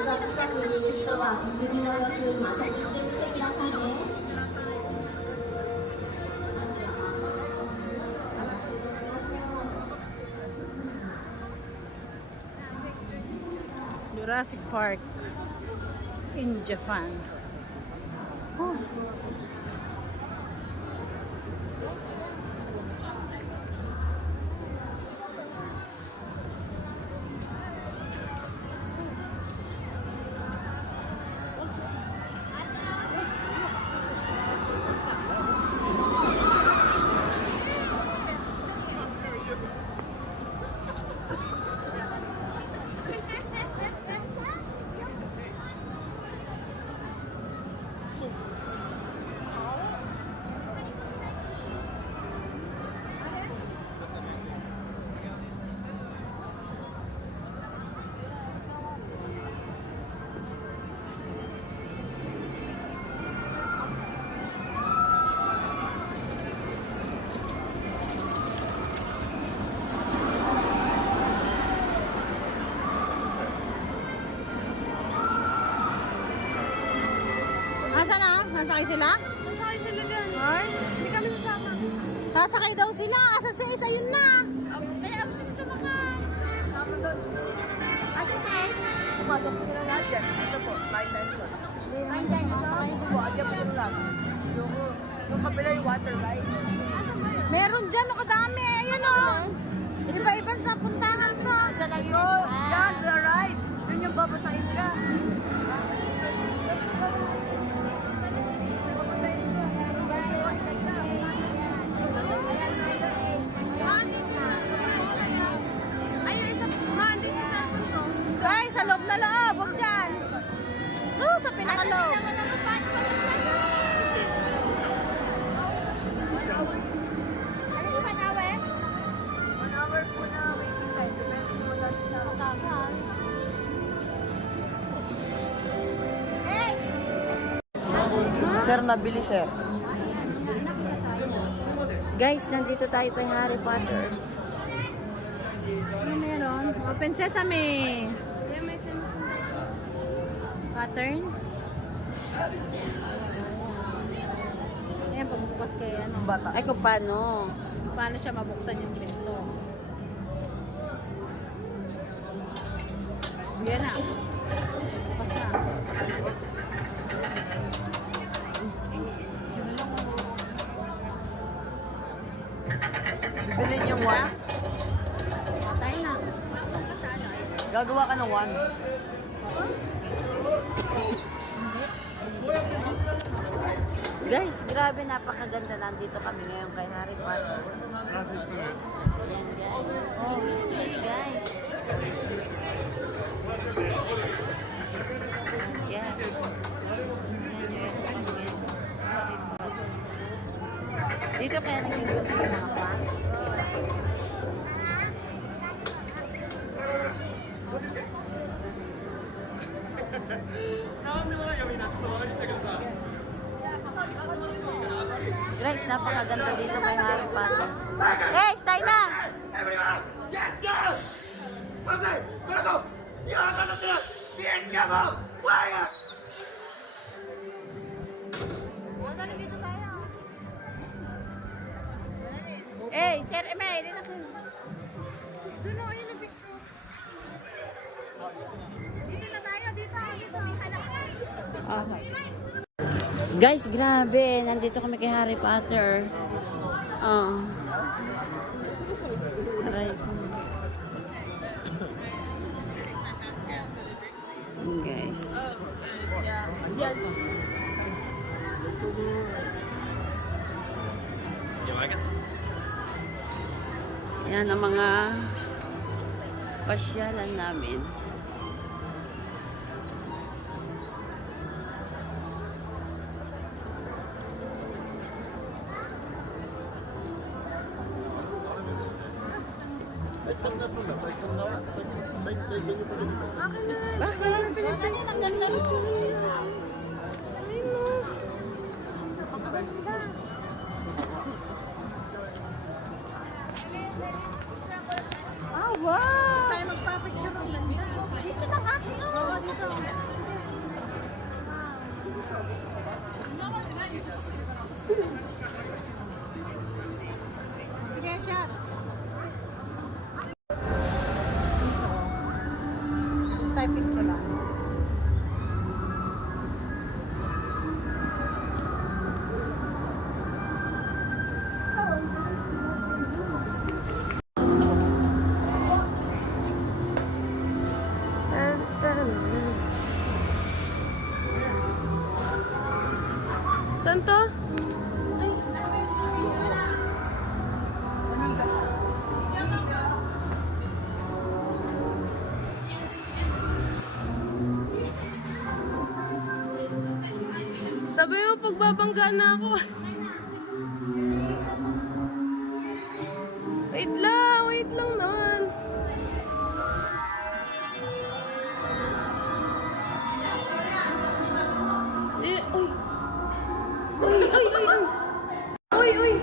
が近くにいる人は無事の様子また一緒に見てくださいね。Jurassic Park in Japan. Oh. Nasakay sila? Nasakay sila dyan. Ay? Hindi kami sasama. Nasakay daw sila. Asa si Isa yun na. Kaya ako sinasama ka. Sama doon. Ate Ted? Pumasok po sila lahat dyan. Ito po, line tension. Line tension. Ito po, andyan po sila lahat. Yung kabila yung water ride. Meron dyan. O kadami. Ayan o. Iba-ibang sa puntahan to. Sa layo. Oh, yan, the ride. Yun yung babasahin ka. Ay, sa loob na loob. Huwag dyan. Sa pinakaloob. Ano yung manawin? 1 hour po na waiting time. Depende po na sa Sir, nabili sir. Guys, nandito tayo kay Harry Potter. Ano meron? Open sesame. Pattern. Ayan, pagbukas kay ano. Bata. Ay, kung paano? Paano siya mabuksan yung pinto? Yan na. Bukas na. Bilhin yung 1. Tayo na. Gagawa ka ng 1. Guys, grabe, napakaganda. Nandito kami ngayon kay Harry Potter. Ayan, guys. Oh, see, guys. Yes. Dito kaya nagiging yung mga fans. Guys, napakaganda dito kay Harry Potter. Hey, stay na! Everyone, get down! Jose, Marco, you're gonna do it! Bien, Diego! Wire! Eh, Sir Emay, din ako. Doon o, yun ang picture. Dito na tayo, dito. Guys, grabe. Nandito kami kay Harry Potter. Aray. Guys. Yan ang mga pasyalan namin. Bakit? Pinagdali ng ganda ito. Ah, wow! Tayo magpapicture ng ganda. Dito ng akin, no? Dito. Saan to? Sabi mo, pagbabangga na ako. Wait lang naman. Eh, uy. Uy.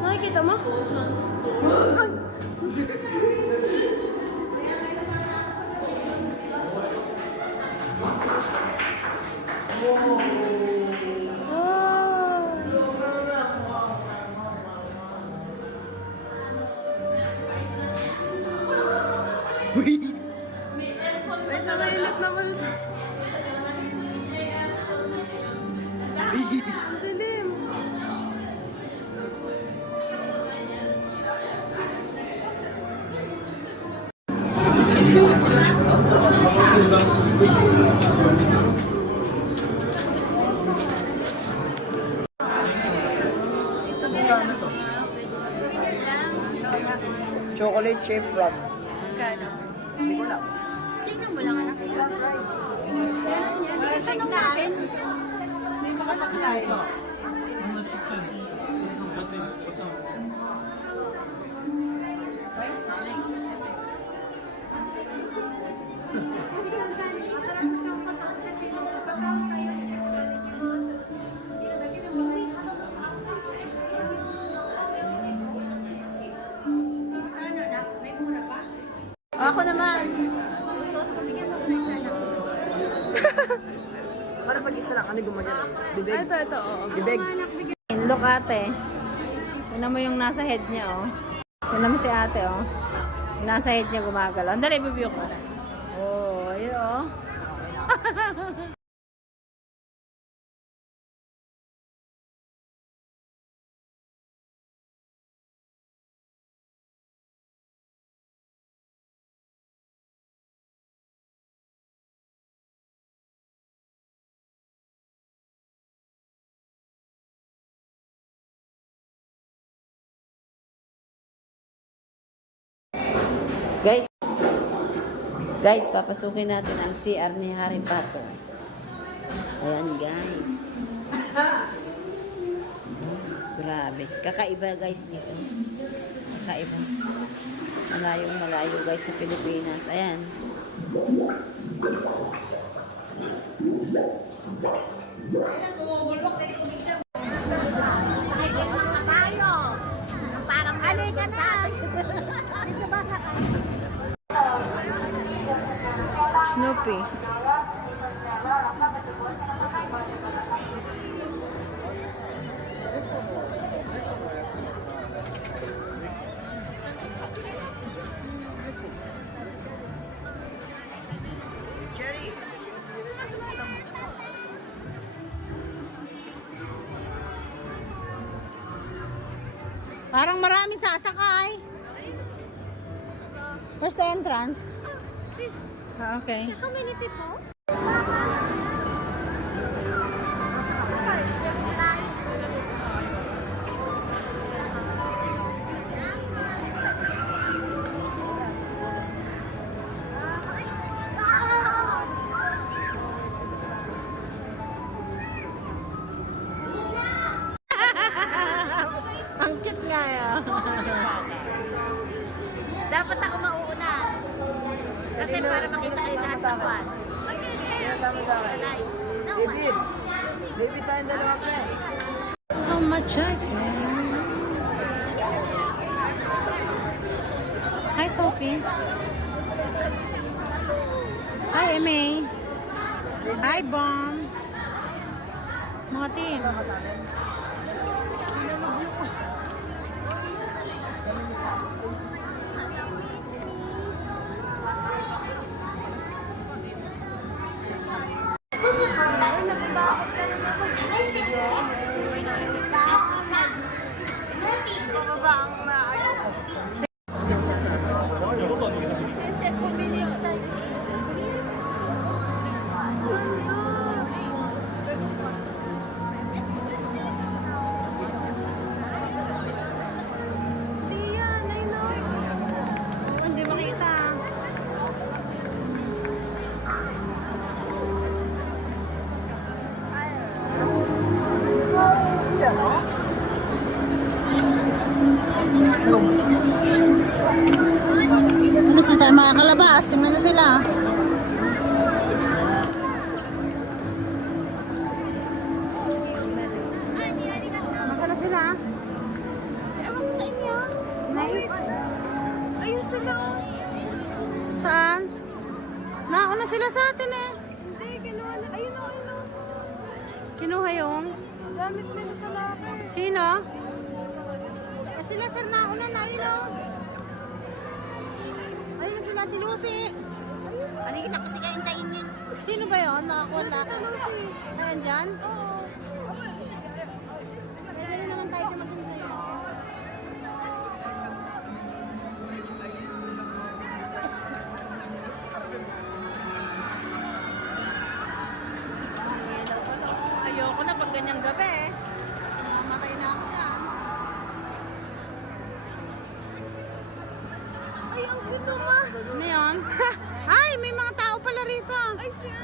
Nakikita mo? May sa kailap na pala. Dilim. Magkano to? Chocolate chip wrap. Magkano? Hindi ko alam. Tingnan mo lang anak. Black rice. Yan. Itanong natin. May mga nakalay. Ako naman. Para pag isa lang, ano gumagana? Bibig. Ito, oo. Bibig. Look ate. Tignan mo yung nasa head niya, oh. Tignan mo si ate, oh. Yung nasa head niya gumagalaw. Andali, review ko. Oh, ayun, oh. Guys, papasukin natin ang CR ni Harry Potter. Ayan, guys. Grabe. Kakaiba, guys, dito. Kakaiba. Malayo, guys, sa Pilipinas. Ayan. Parang halika na. Dito ba sa Snoopy. Cherry. Parang marami sasakay. Where's the entrance? Ah, okay. How many people? Ang cute nga yun. Dapat ako mauuna. Kasi para makita kayo lahat sa buwan. Sama sa akin. David. David tayong dalawa pa eh. How much are you? Hi, Sophie. Hi, Emma. Hi, Bom. Mga team. Sama sa amin. Bababa ang ayaw ko. mga kalabas. Tingnan na sila. Nasaan na sila? Ewan ko sa inyo. Ayun sila. Saan? Nauna sila sa atin eh. Hindi, kinuha na. Ayun o, ayun o. Kinuha yung? Gamit nila sa laptop. Sino? Eh sila sir, nauna na. Ayun o. Ayun na sila, Tilusi. Halika na kasi kaintayin yun. Sino ba yun? Nakakuha na. Ayan dyan? Oo. Pwede naman tayo sa maganda. Ayoko na pag ganyang gabi. Mamatay na ako dyan. Ay, ang ito ma. Ano yun? Ay, may mga tao pala rito. Ay, siya.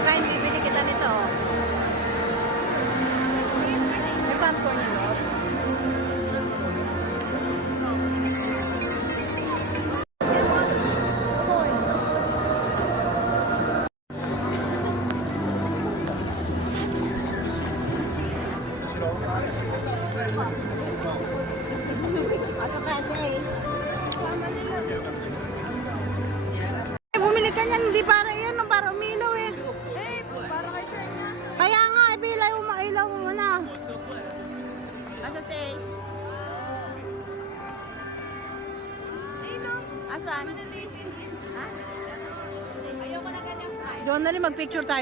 Kain, bibili kita nito. May popcorn yun. Bumili ka niyan, hindi para yan, no, para umilaw eh. Para kay sir na. Kaya nga, ibilay mo, mailaw mo muna. Asa 6? Asan? Ayoko na ganyang style. Doon na rin, mag-picture tayo.